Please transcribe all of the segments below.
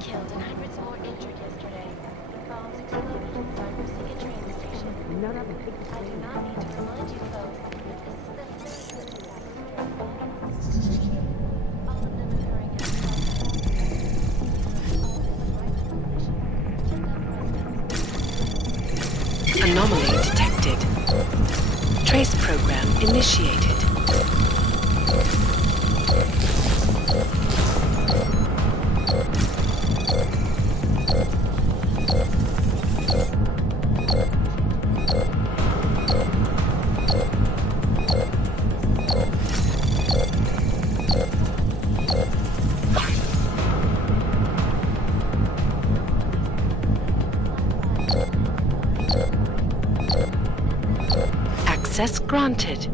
killed and hundreds more injured yesterday. Bombs exploded inside Russia train station. None of them. I do not need to remind you folks, this is the third disaster all of them occurring at Anomaly detected. Trace program initiated. Access granted.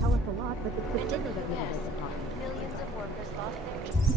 Tell us a lot, but the And in specifics the of it US, is not. millions of workers lost their jobs.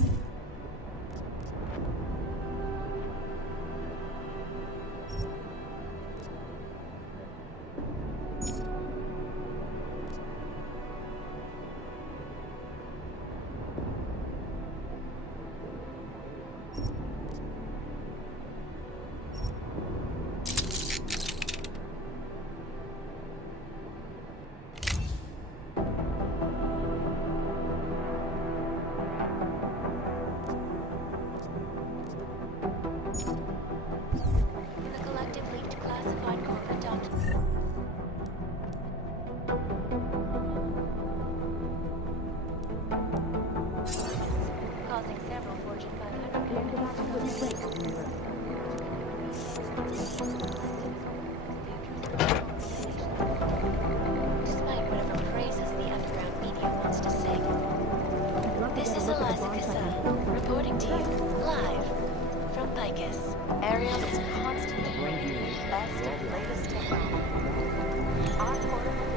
In the collective leaked classified corporate documents. Causing several Fortune 500 companies despite whatever praises the underground media wants to sing. This is Eliza Kassa, reporting to you, live, from Picus. Ariel is constantly bringing you the best and latest technology. Our portable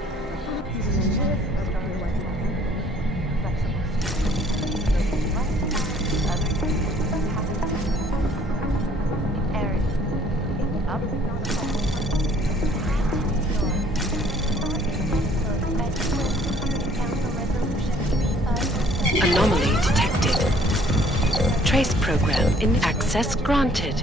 Anomaly detected. Trace program in access granted.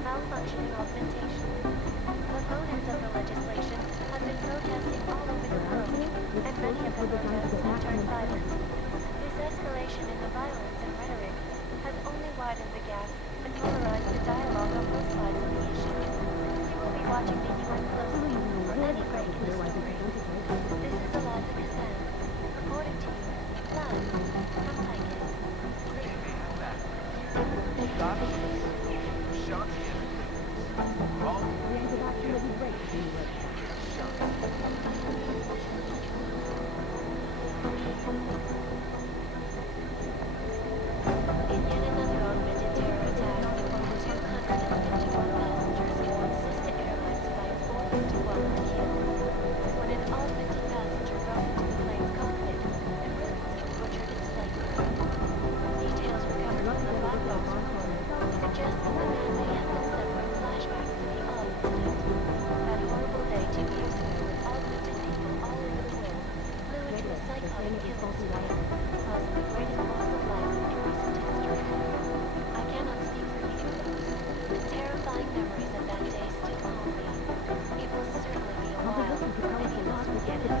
Malfunctioning augmentation. Opponents of the legislation have been protesting all over the world, and many of the protests have turned violent. This escalation in the violence and rhetoric has only widened the gap and polarized the dialogue on both sides of the issue. listen closely for any break in the story. This is Eliza Kazan, reporting to you live from Tychus. In yet another augmented terror attack, 251 passengers will assist the airlines by a 4-1 kill. When an augmented passenger broke into the plane's cockpit and ruthlessly butchered its flight crew. Details recovered from the black box report suggest that the man may have been suffering flashbacks to the odd incident. That horrible day 2 years ago when augmented people all over the world flew into a psychotic killing spree, causing the greatest loss of life in recent history. I cannot speak for you, but the terrifying memories of that day still haunt me. It will certainly be a while before any of us forget it.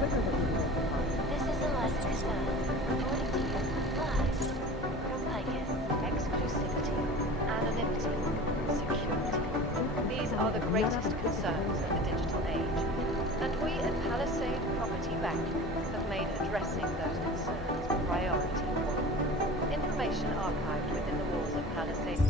This is Eliza Kazan, reporting to you live from Tychus. Exclusivity, anonymity, security. These are the greatest concerns of the digital age. And we at Palisade Property Bank have made addressing those concerns a priority. Information archived within the walls of Palisade.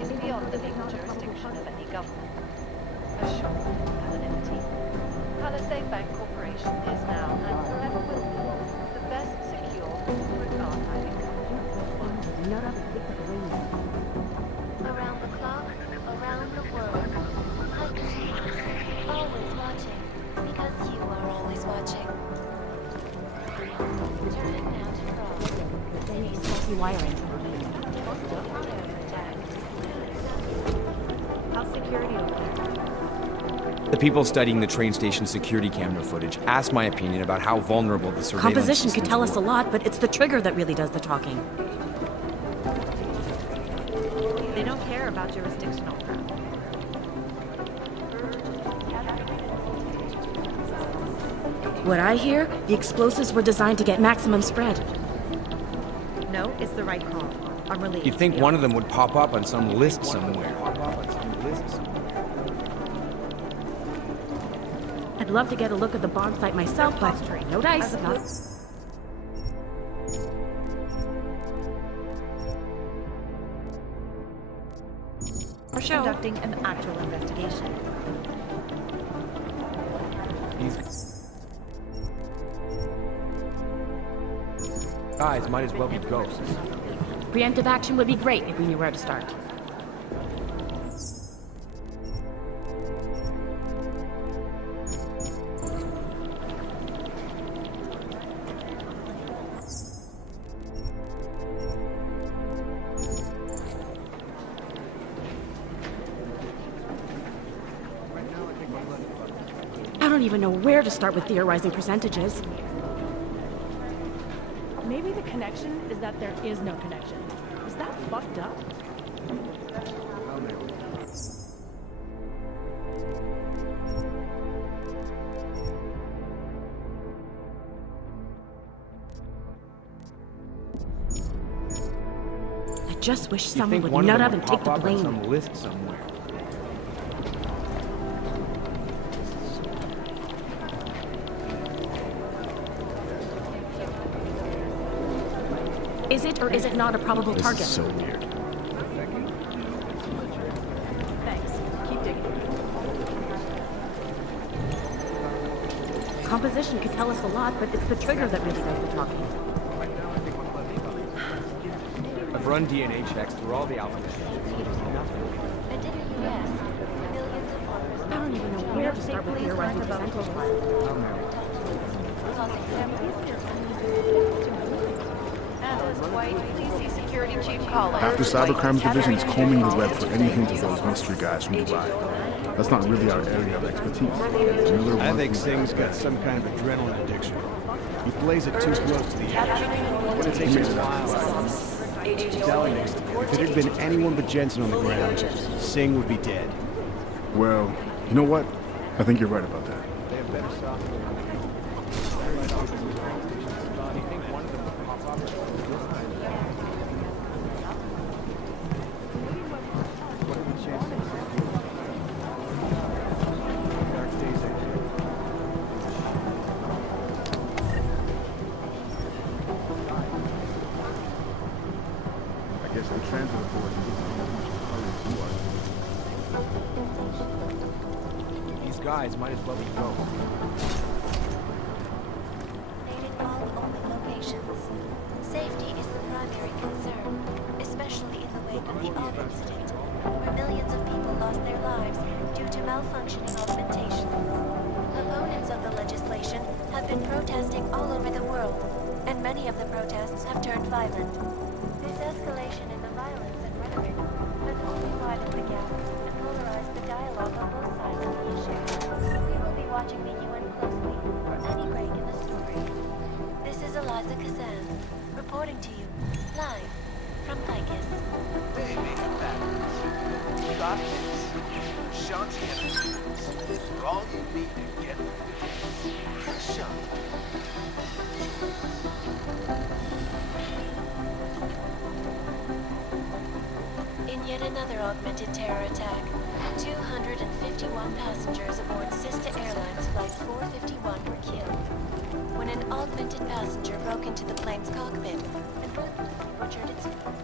Is beyond the legal jurisdiction of any government. Assured anonymity. Palisade Bank Corporation is now and forever will be the best secure corporate archiving company. Around the clock, around the world. Tychus News, always watching, because you are always watching. Turning now to Prague, the city's wiring. terror attack. How's security over? The people studying the train station security camera footage asked my opinion about how vulnerable the surveillance Composition could systems tell us a were. lot, but it's the trigger that really does the talking. They don't care about jurisdictional crap. What I hear, the explosives were designed to get maximum spread. No, it's the right call. I'm relieved. You'd think one of them would pop up on some list somewhere. I'd love to get a look at the bomb site myself, but no dice. Not... Our show. Conducting an actual investigation. These guys might as well be ghosts. Preemptive action would be great if we knew where to start. I don't even know where to start with theorizing percentages. Maybe the connection is that there is no connection. Is that fucked up? I just wish You'd someone think would one of nut them up would and take pop the up on blame. some list somewhere. Is it or is it not a probable This target? is so weird. Thanks. Keep digging. Composition could tell us a lot, but it's the trigger that really does the talking. I've run DNA checks through all the alphabets. And didn't you ask? Millions of offers I don't even know where to start with theorizing percentages. Causing them. Alice White, please Security Chief Collins. After Cybercrime's division is combing the web for any hint of those mystery guys from Dubai. That's not really our area of expertise. I think Singh's got some kind of adrenaline addiction. He plays it too close to the edge. It takes him a while. Telling me, if it had been anyone but Jensen on the ground, Singh would be dead. Well, you know what? I think you're right about that. They have better software. I guess the transit authority doesn't have much power to us. These guys might as well be gone. Needing all only locations. Safety is the primary concern, especially in the wake of the Alb incident, where millions of people lost their lives due to malfunctioning augmentations. Opponents of the legislation have been protesting all over the world, and many of the protests have turned violent. This escalation in the violence and rhetoric has only widened the gap and polarized the dialogue on both sides of the issue. We will be watching the UN closely for any break in the story. This is Eliza Kazan, reporting to you, live, from Lycus. They make it backwards. Got this. Shanti and the students. For all you need to get through the case. Shanti. In yet another augmented terror attack, 251 passengers aboard Sista Airlines Flight 451 were killed when an augmented passenger broke into the plane's cockpit and ruthlessly butchered its people.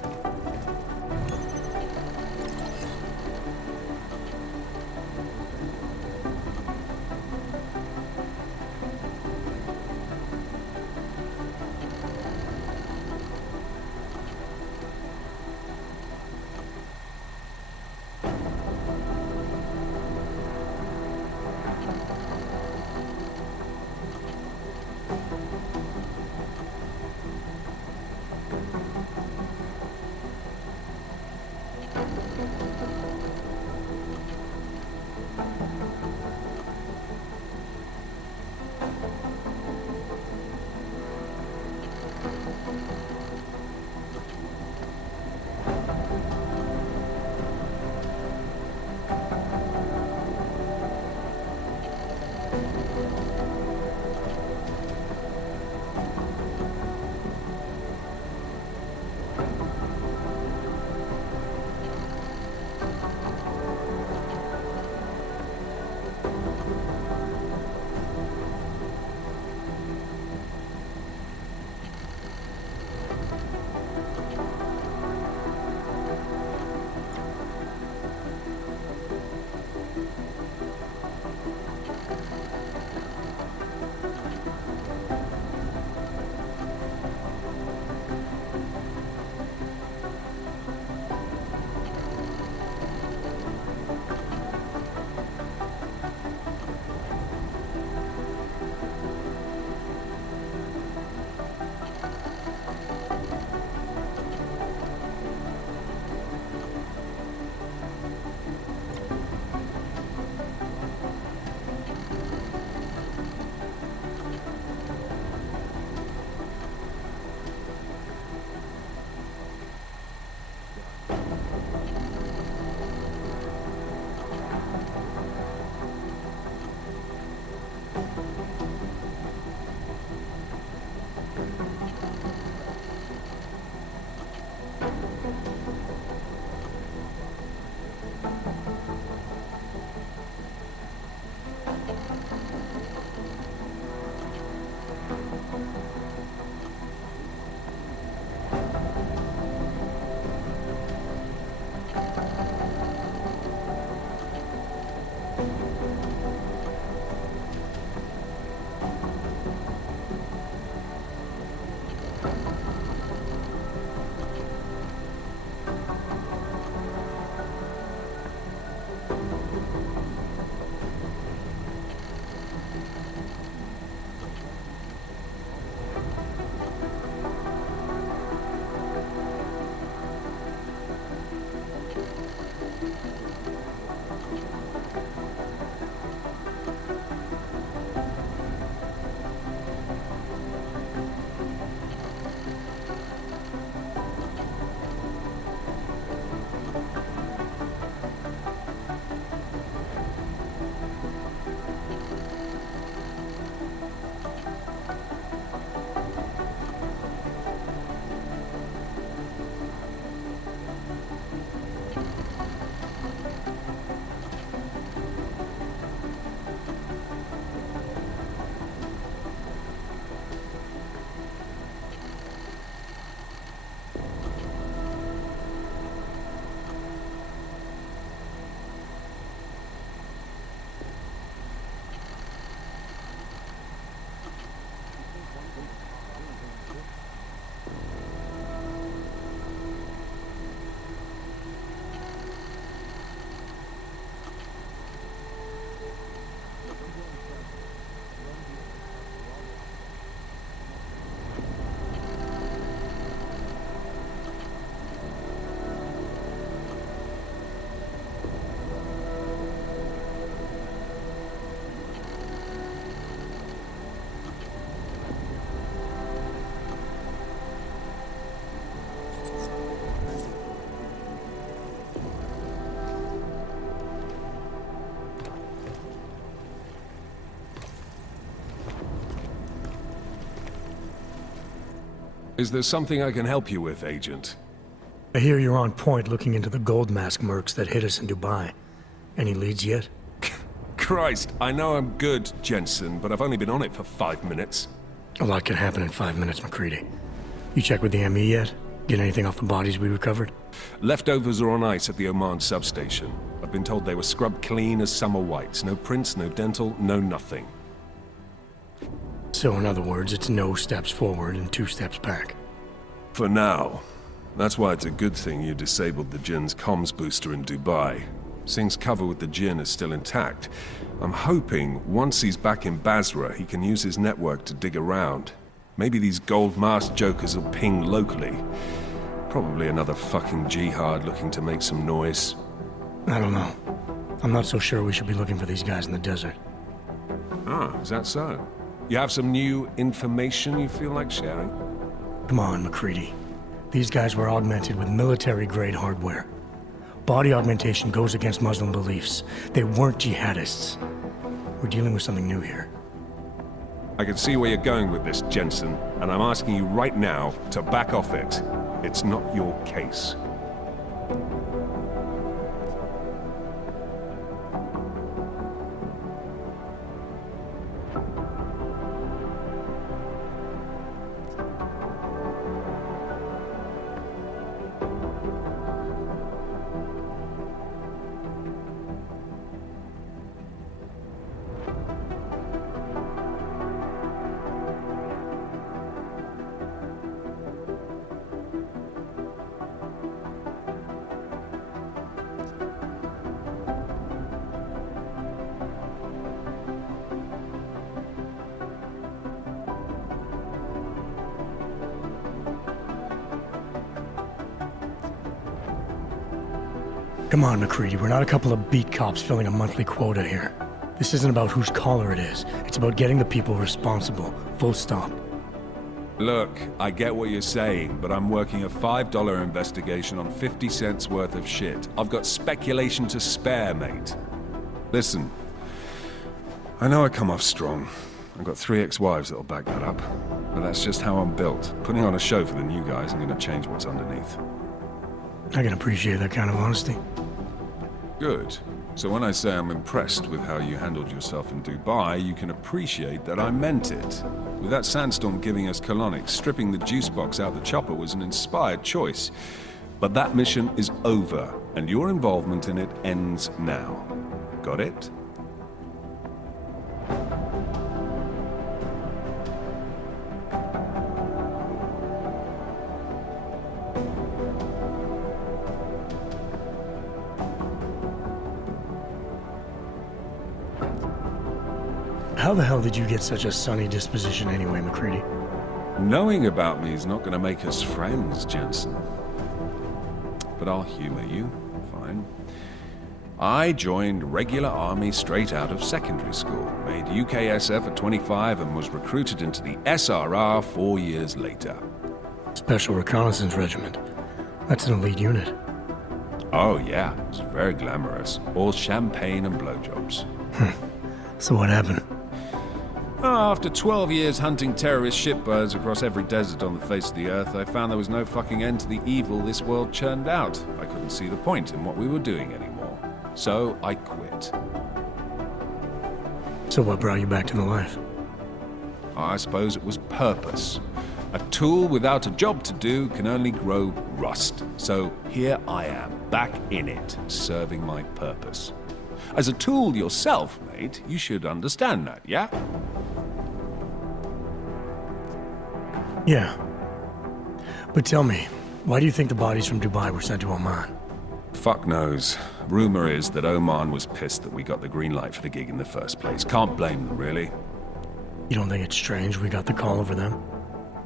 Is there something I can help you with, Agent? I hear you're on point looking into the gold mask mercs that hit us in Dubai. Any leads yet? Christ, I know I'm good, Jensen, but I've only been on it for 5 minutes. A lot can happen in 5 minutes, McCready. You check with the ME yet? Get anything off the bodies we recovered? Leftovers are on ice at the Oman substation. I've been told they were scrubbed clean as summer whites. No prints, no dental, no nothing. So in other words, it's no steps forward and 2 steps back. For now. That's why it's a good thing you disabled the Jinn's comms booster in Dubai. Singh's cover with the Jinn is still intact. I'm hoping once he's back in Basra, he can use his network to dig around. Maybe these gold mask jokers will ping locally. Probably another fucking jihad looking to make some noise. I don't know. I'm not so sure we should be looking for these guys in the desert. Ah, is that so? You have some new information you feel like sharing? Come on, McCready. These guys were augmented with military-grade hardware. Body augmentation goes against Muslim beliefs. They weren't jihadists. We're dealing with something new here. I can see where you're going with this, Jensen, and I'm asking you right now to back off it. It's not your case. Come on, McCready. We're not a couple of beat cops filling a monthly quota here. This isn't about whose collar it is. It's about getting the people responsible. Full stop. Look, I get what you're saying, but I'm working a $5 investigation on 50 cents worth of shit. I've got speculation to spare, mate. Listen, I know I come off strong. I've got 3 ex-wives that'll back that up. But that's just how I'm built. Putting on a show for the new guys ain't gonna change what's underneath. I can appreciate that kind of honesty. Good. So when I say I'm impressed with how you handled yourself in Dubai, you can appreciate that I meant it. With that sandstorm giving us colonics, stripping the juice box out the chopper was an inspired choice. But that mission is over, and your involvement in it ends now. Got it? How the hell did you get such a sunny disposition anyway, McCready? Knowing about me is not going to make us friends, Jensen. But I'll humor you. Fine. I joined regular army straight out of secondary school, made UKSF at 25 and was recruited into the SRR 4 years later. Special Reconnaissance Regiment. That's an elite unit. Oh yeah, it's very glamorous. All champagne and blowjobs. So what happened? After 12 years hunting terrorist shitbirds across every desert on the face of the earth, I found there was no fucking end to the evil this world churned out. I couldn't see the point in what we were doing anymore. So I quit. So what brought you back to the life? I suppose it was purpose. A tool without a job to do can only grow rust. So here I am, back in it, serving my purpose. As a tool yourself, mate, you should understand that, yeah? Yeah. But tell me, why do you think the bodies from Dubai were sent to Oman? Fuck knows. Rumor is that Oman was pissed that we got the green light for the gig in the first place. Can't blame them, really. You don't think it's strange we got the call over them?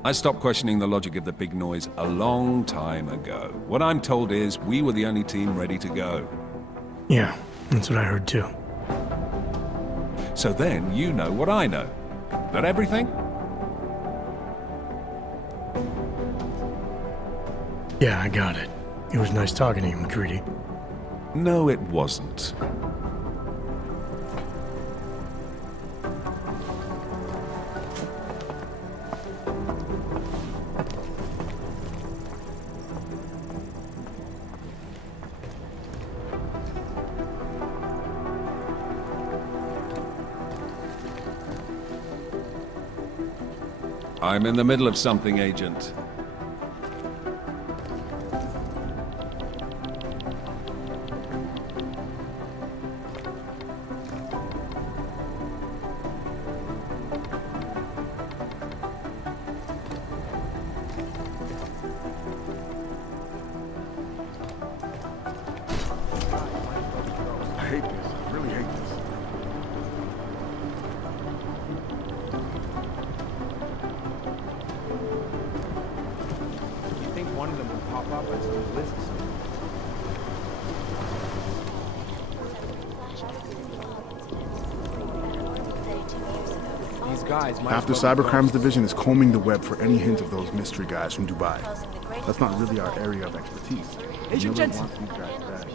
I stopped questioning the logic of the big noise a long time ago. What I'm told is we were the only team ready to go. Yeah, that's what I heard too. So then you know what I know. That everything? Yeah, I got it. It was nice talking to you, McCready. No, it wasn't. I'm in the middle of something, Agent. I hate this. I really hate this. You think one of them would pop up as a list? These guys might After as well be Cybercrime's ghosts. division is combing the web for any hint of those mystery guys from Dubai. That's not really our area of expertise. Agent Miller Jensen. wants these guys back.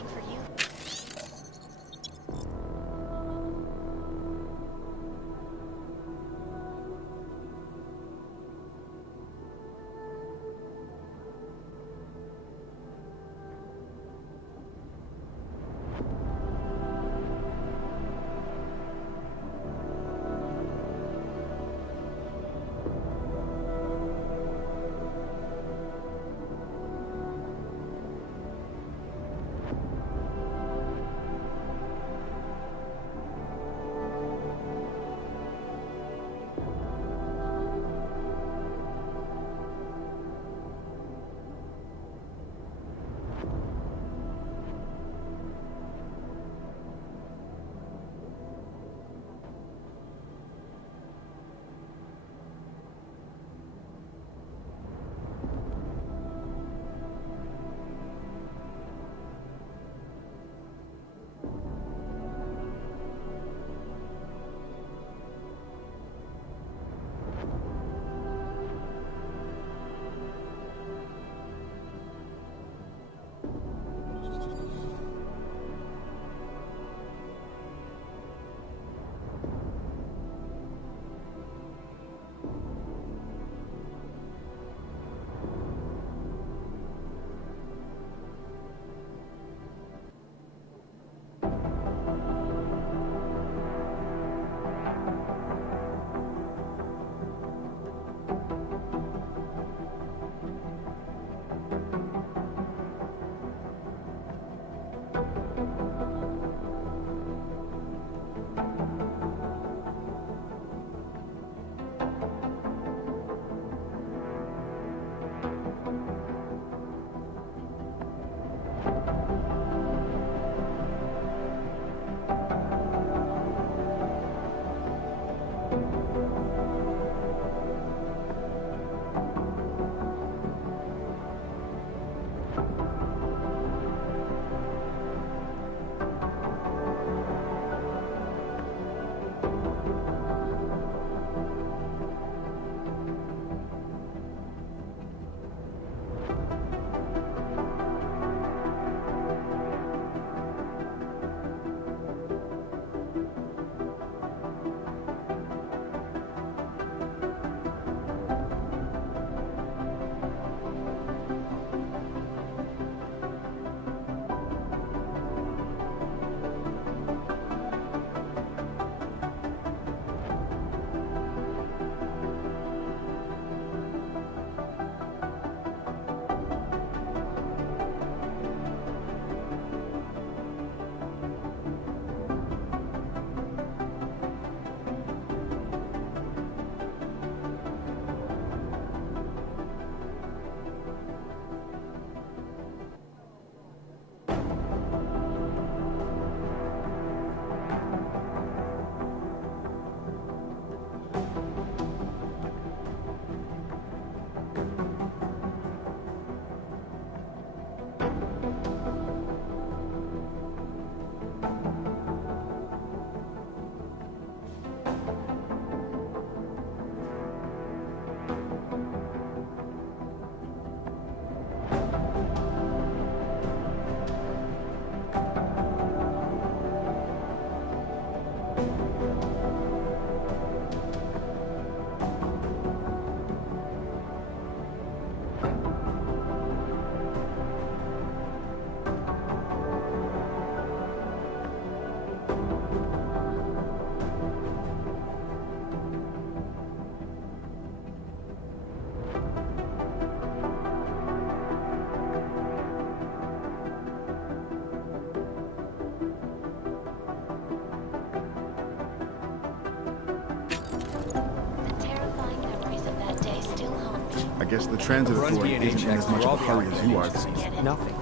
I guess the transit Run authority DNA isn't in checks as much through of all a the hurry as you are. agencies. Nothing.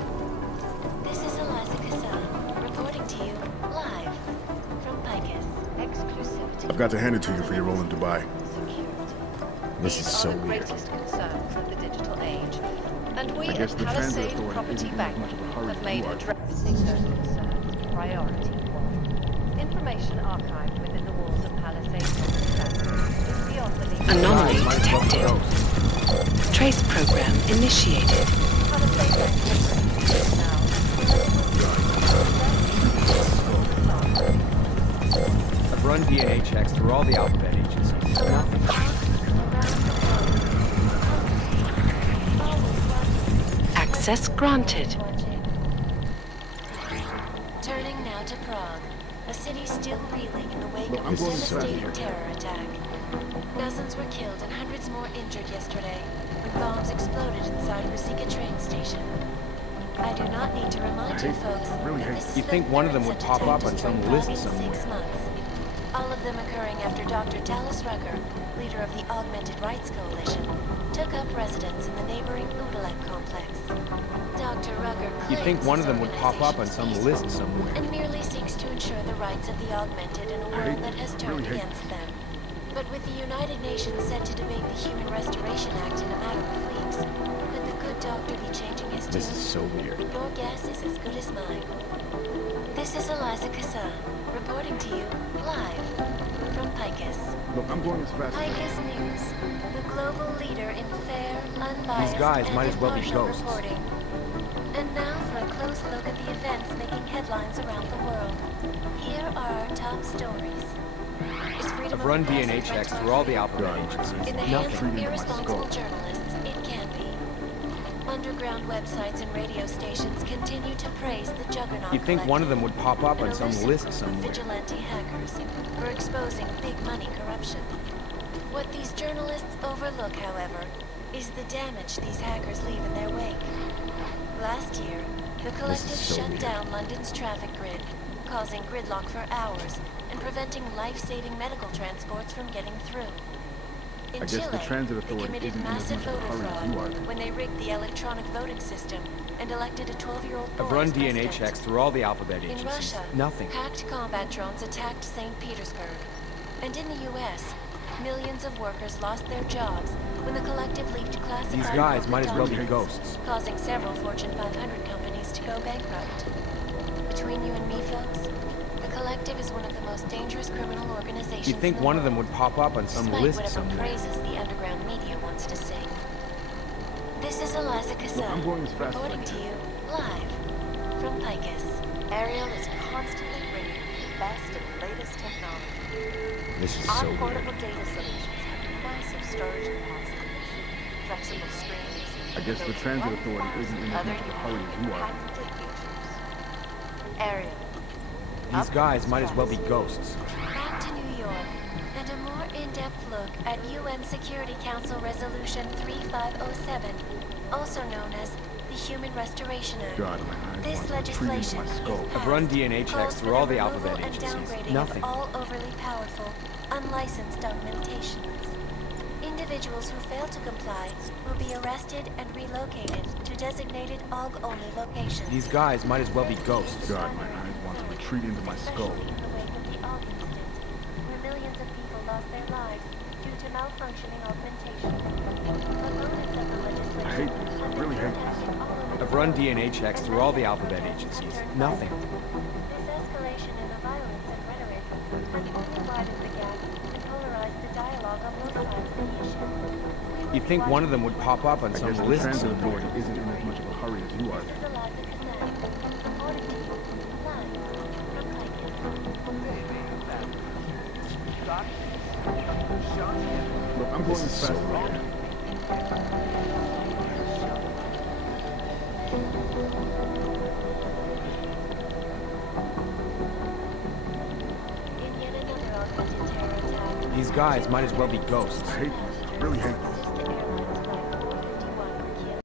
This is Eliza Kassan, reporting to you live from Picus. Exclusivity. I've got to hand it to you for your role in Dubai. Security. This These is are so the weird. greatest concerns of the digital age. And we I at guess the transit Palisade authority Property isn't in Bank as much of a hurry have as made you are. addressing those concerns priority one. Information archived within the walls of Palisade Property Bank is beyond the legal. Anomaly detected. Trace program initiated. Palisade Bank is now. I've run DNA checks through all the alphabet agencies. Nothing. Access granted. Turning now to Prague, a city still reeling in the wake Look, of I'm a going devastating south. terror attack. Dozens were killed and hundreds more injured yesterday when bombs exploded inside Ruzicka train station. I do not need to remind you folks that this is You'd think one of them would such pop attack up on some destroyed list Prague in somewhere. 6 months. All of them occurring after Dr. Talis Rucker, leader of the Augmented Rights Coalition, took up residence in the neighboring Udalek complex. Dr. Rucker You'd think claims one his of them would pop up on organization some is list peaceful somewhere. and merely seeks to ensure the rights of the augmented in a world that has turned against them. But with the United Nations set to debate the Human Restoration Act in a matter of weeks, could the good doctor be changing his tune? This is so weird. Your guess is as good as mine. This is Eliza Kassan, reporting to you live from Picus. Look, I'm going as fast as I Picus can. News, the global leader in fair, unbiased, These guys and might as well be impartial ghosts. reporting. And now for a close look at the events making headlines around the world. Here are our top stories. Is freedom I've of run the press DNA and checks press through all the freedom? alphabet agencies. In the hands Nothing. of irresponsible journalists, it can be. Underground websites and radio stations continue to praise the Juggernaut You'd think one of them would pop up an on some elusive list group of somewhere. vigilante hackers for exposing big money corruption. What these journalists overlook, however, is the damage these hackers leave in their wake. Last year, the collective shut down London's traffic grid, causing gridlock for hours and preventing life-saving medical transports from getting through. In I guess the Chile, transit they authority committed isn't in as massive much of a voter hurry as you are. fraud when they rigged the electronic voting system and elected a 12-year-old boy I've run as DNA president. checks through all the alphabet In agencies. Russia, Nothing. hacked combat drones attacked St. Petersburg. And in the U.S., millions of workers lost their jobs when the collective leaked classified These guys corporate might as well be documents, ghosts. causing several Fortune 500 companies to go bankrupt. Between you and me, folks, the collective is one of the most dangerous criminal organizations You'd think in the one of world, them would pop up on some despite list whatever somewhere. praises the underground media wants to sing. This is Eliza Kassan, I'm going as fast as I reporting to can. you live from Picus. Ariel is constantly bringing you the best and latest technology. This is Our so weird. portable data solutions have massive storage capacity, flexible screens. I guess the transit authority isn't in as other much of a hurry as you are. patented features. Ariel. These guys might as well be ghosts. Back to New York, and a more in-depth look at UN Security Council Resolution 3507, also known as the Human Restoration Act. God, my eyes This want to retreat into legislation, my if skull. I've run passed, DNA checks calls through for all the removal alphabet and agencies. downgrading Nothing. of all overly powerful, unlicensed augmentations. Individuals who fail to comply will be arrested and relocated to designated AUG-only locations. These guys might as well be ghosts. God, my eyes want to retreat into my skull. Especially in the wake of the AUG incident, where millions of people lost their lives due to malfunctioning augmentation. Opponents of the legislation I hate this. I really hate this. I've run DNA checks through all the alphabet agencies. Nothing. This escalation in the violence and rhetoric has only widened the gap and polarized the dialogue on both sides of the issue. You'd think one of them would pop up on I some guess the list transit somewhere. authority isn't in as much of a hurry as you are. This is Eliza Kassan, reporting to you live from Picus. Maybe that documents. Sean Kennedy. Look, I'm going as fast as I can. In yet another augmented terror attack, These guys might as well be ghosts. I hate this. I really hate this.